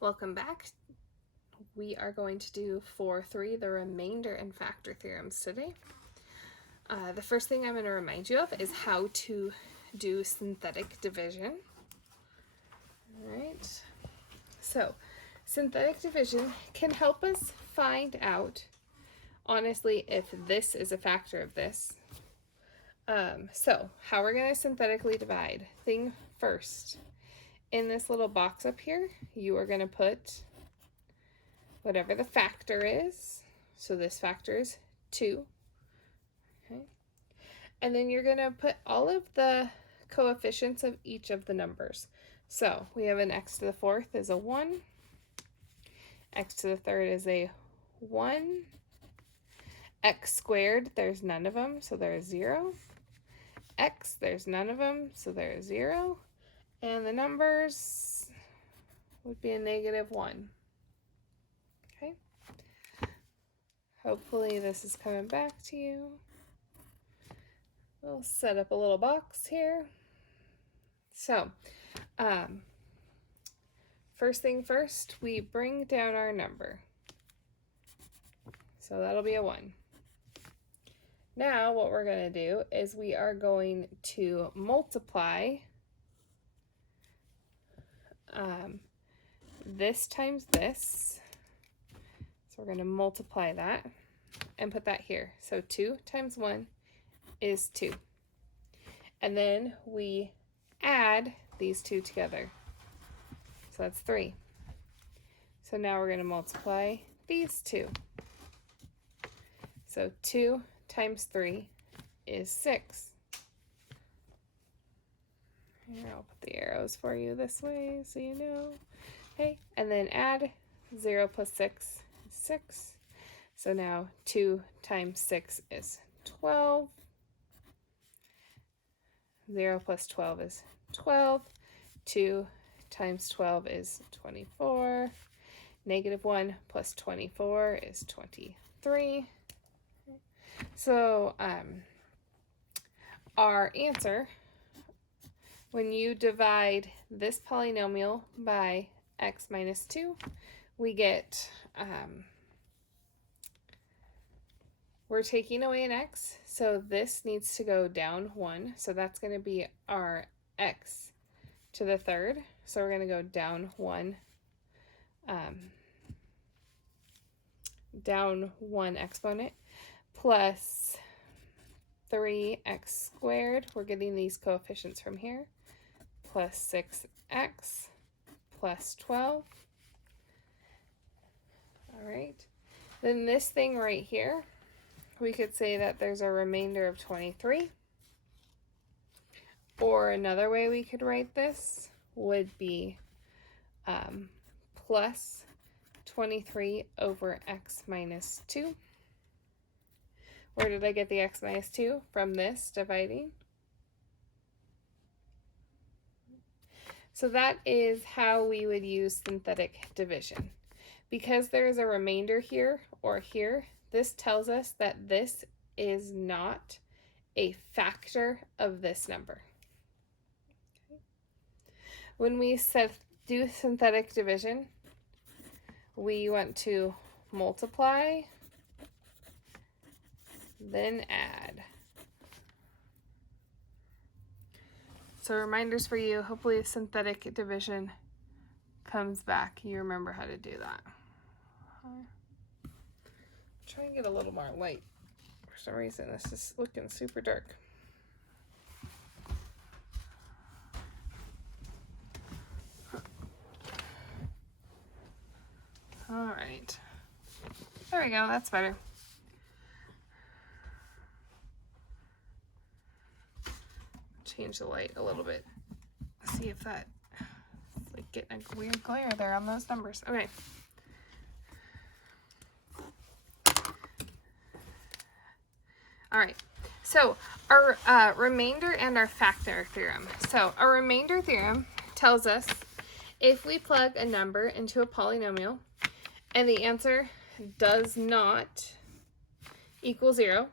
Welcome back. We are going to do 4-3, the remainder and factor theorems today. The first thing I'm going to remind you of is how to do synthetic division. All right. So, synthetic division can help us find out, honestly, if this is a factor of this. So, how we're going to synthetically divide. Thing first, in this little box up here, you are going to put whatever the factor is. So this factor is 2. Okay. And then you're going to put all of the coefficients of each of the numbers. So we have an x to the 4th is a 1. X to the 3rd is a 1. X squared, there's none of them, so there's 0. X, there's none of them, so there's 0. And the numbers would be a -1. Okay. Hopefully this is coming back to you. We'll set up a little box here. So, first thing first, we bring down our number. So that'll be a 1. Now what we're going to do is we are going to multiply this times this. So we're going to multiply that and put that here. So 2 times 1 is 2. And then we add these two together. So that's 3. So now we're going to multiply these two. So 2 times 3 is 6. Here, I'll put the arrows for you this way so you know. Okay, and then add 0 plus 6 is 6. So now 2 times 6 is 12. 0 plus 12 is 12. 2 times 12 is 24. -1 plus 24 is 23. So our answer, when you divide this polynomial by x minus 2, we get, we're taking away an x, so this needs to go down 1. So that's going to be our x to the 3rd. So we're going to go down 1, down 1 exponent, plus 3x squared. We're getting these coefficients from here, plus 6x plus 12. All right. Then this thing right here, we could say that there's a remainder of 23. Or another way we could write this would be plus 23 over x minus 2. Where did I get the x minus 2? From this dividing. So that is how we would use synthetic division. Because there is a remainder here or here, this tells us that this is not a factor of this number. Okay. When we do synthetic division, we want to multiply, then add. So reminders for you, hopefully synthetic division comes back. You remember how to do that. Try and get a little more light. For some reason, this is looking super dark. All right. There we go. That's better. Change the light a little bit. See if that, it's like getting a weird glare there on those numbers. Okay. All right. So our remainder and our factor theorem. So our remainder theorem tells us if we plug a number into a polynomial and the answer does not equal 0,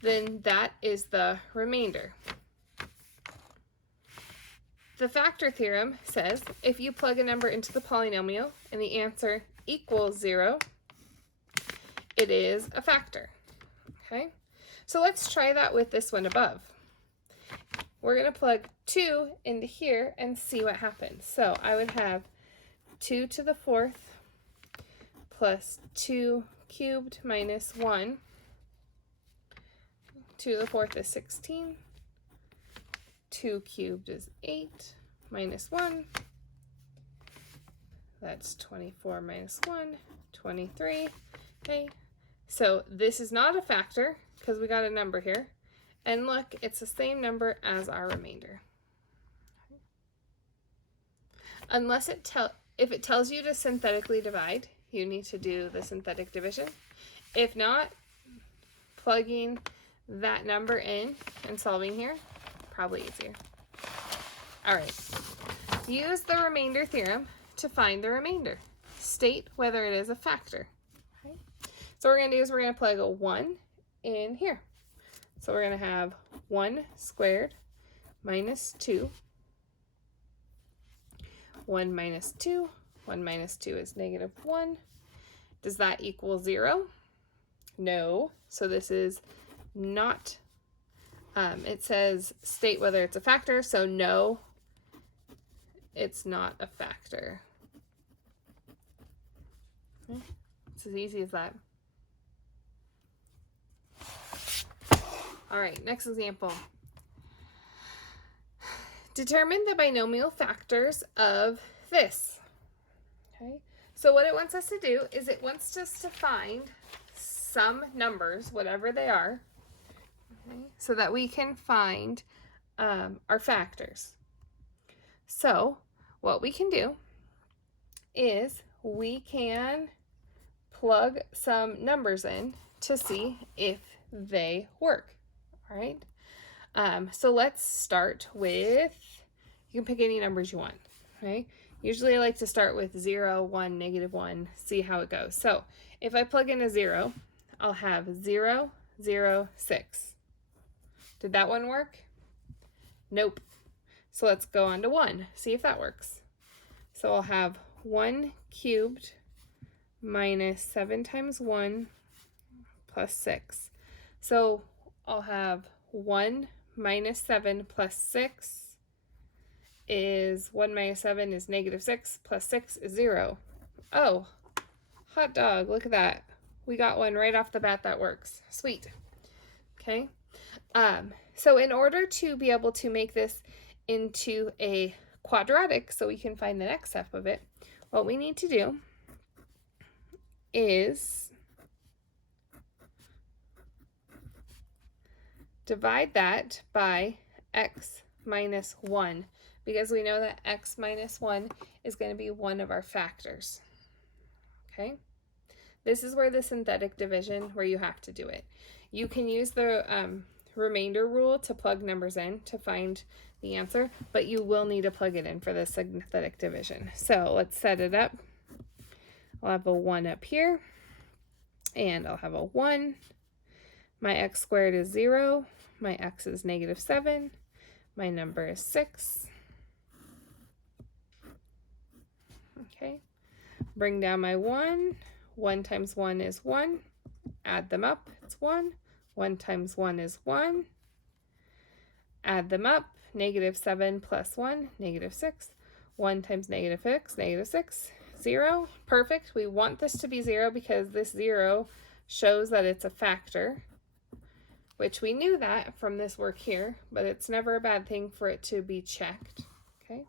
then that is the remainder. The factor theorem says if you plug a number into the polynomial and the answer equals 0, it is a factor. Okay, so let's try that with this one above. We're going to plug 2 into here and see what happens. So I would have 2 to the 4th plus 2 cubed minus 1. 2 to the 4th is 16. 2 cubed is 8 minus 1. That's 24 minus 1, 23. Okay, so this is not a factor because we got a number here. And look, it's the same number as our remainder. Unless if it tells you to synthetically divide, you need to do the synthetic division. If not, plugging that number in and solving here, probably easier. All right, use the remainder theorem to find the remainder. State whether it is a factor. Okay. So what we're going to do is we're going to plug a 1 in here. So we're going to have 1 squared minus 2. 1 minus 2. 1 minus 2 is negative 1. Does that equal 0? No. So this is not, it says state whether it's a factor, so no, it's not a factor. Okay. It's as easy as that. All right, next example. Determine the binomial factors of this. Okay, so what it wants us to do is it wants us to find some numbers, whatever they are, okay, so that we can find our factors. So what we can do is we can plug some numbers in to see if they work. All right, so let's start with, you can pick any numbers you want, okay? Usually I like to start with 0, 1, negative 1, see how it goes. So if I plug in a 0, I'll have 0, 0, 6. Did that one work? Nope. So let's go on to 1, see if that works. So I'll have 1 cubed minus 7 times 1 plus 6. So I'll have 1 minus 7 plus 6 is 1 minus 7 is negative 6 plus 6 is 0. Oh, hot dog, look at that. We got one right off the bat that works. Sweet. Okay. So in order to be able to make this into a quadratic so we can find the next step of it, what we need to do is divide that by x minus 1, because we know that x minus 1 is going to be one of our factors. Okay? This is where the synthetic division, where you have to do it. You can use the remainder rule to plug numbers in to find the answer, but you will need to plug it in for the synthetic division. So let's set it up. I'll have a 1 up here, and I'll have a 1. My x squared is 0. My x is negative 7. My number is 6. Okay. Bring down my 1. 1 times 1 is 1. Add them up. It's 1. 1 times 1 is 1. Add them up. Negative 7 plus 1, negative 6. 1 times negative 6, negative 6. 0. Perfect. We want this to be 0 because this 0 shows that it's a factor, which we knew that from this work here, but it's never a bad thing for it to be checked. Okay,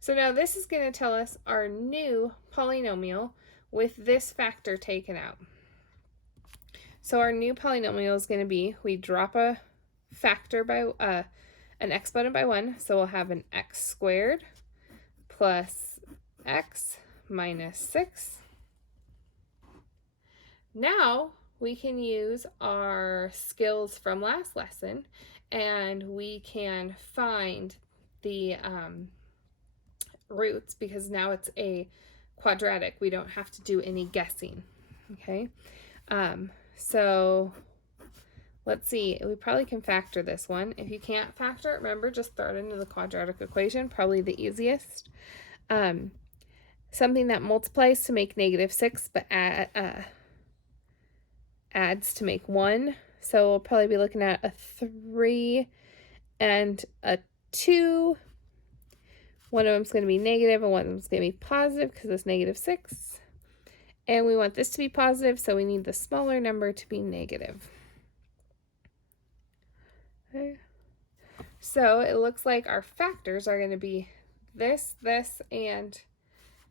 so now this is going to tell us our new polynomial with this factor taken out. So our new polynomial is going to be, we drop a factor by an exponent by 1, so we'll have an x squared plus x minus 6. Now we can use our skills from last lesson and we can find the roots, because now it's a quadratic. We don't have to do any guessing. Okay, so let's see, we probably can factor this one. If you can't factor it, remember, just throw it into the quadratic equation, probably the easiest. Something that multiplies to make -6, but adds to make 1. So we'll probably be looking at a 3 and a 2. One of them's going to be negative and one of them's going to be positive because it's -6. And we want this to be positive, so we need the smaller number to be negative. Okay. So it looks like our factors are going to be this, this, and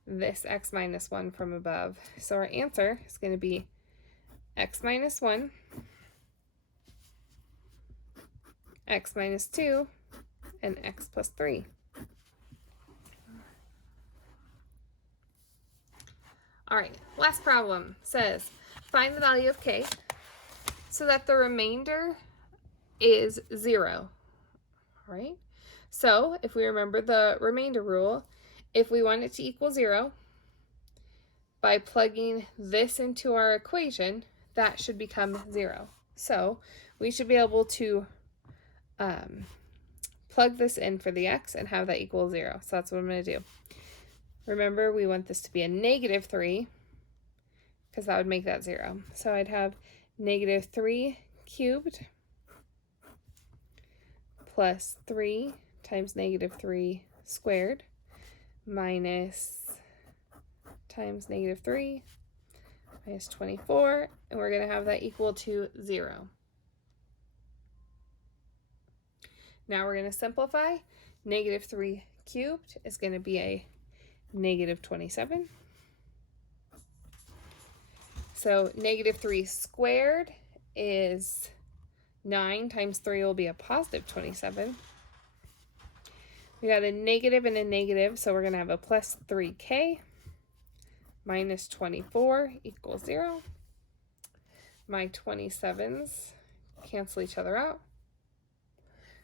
this x minus 1 from above. So our answer is going to be x minus 1, x minus 2, and x plus 3. All right, last problem says, find the value of k so that the remainder is 0. All right, so if we remember the remainder rule, if we want it to equal 0, by plugging this into our equation, that should become 0. So we should be able to plug this in for the x and have that equal 0. So that's what I'm going to do. Remember, we want this to be a -3 because that would make that 0. So I'd have -3 cubed plus 3 times -3 squared minus times -3 minus 24, and we're going to have that equal to 0. Now we're going to simplify. -3 cubed is going to be a -27. So -3 squared is 9 times 3 will be a +27. We got a negative and a negative, so we're going to have a plus 3k minus 24 equals 0. My 27s cancel each other out.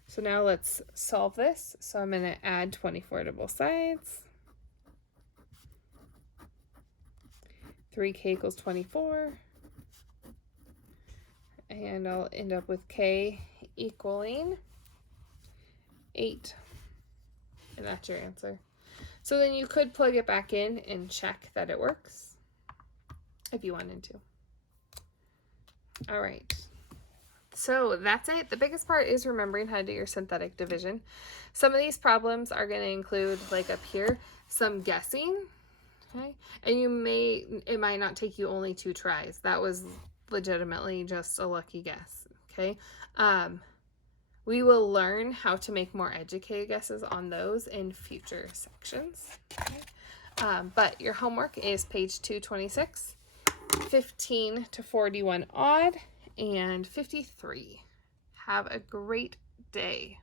So now let's solve this. So I'm going to add 24 to both sides. 3k equals 24. And I'll end up with k equaling 8. And that's your answer. So then you could plug it back in and check that it works if you wanted to. All right. So that's it. The biggest part is remembering how to do your synthetic division. Some of these problems are going to include, like up here, some guessing. Okay. And it might not take you only 2 tries. That was legitimately just a lucky guess. Okay. We will learn how to make more educated guesses on those in future sections. Okay. But your homework is page 226, 15 to 41 odd, and 53. Have a great day.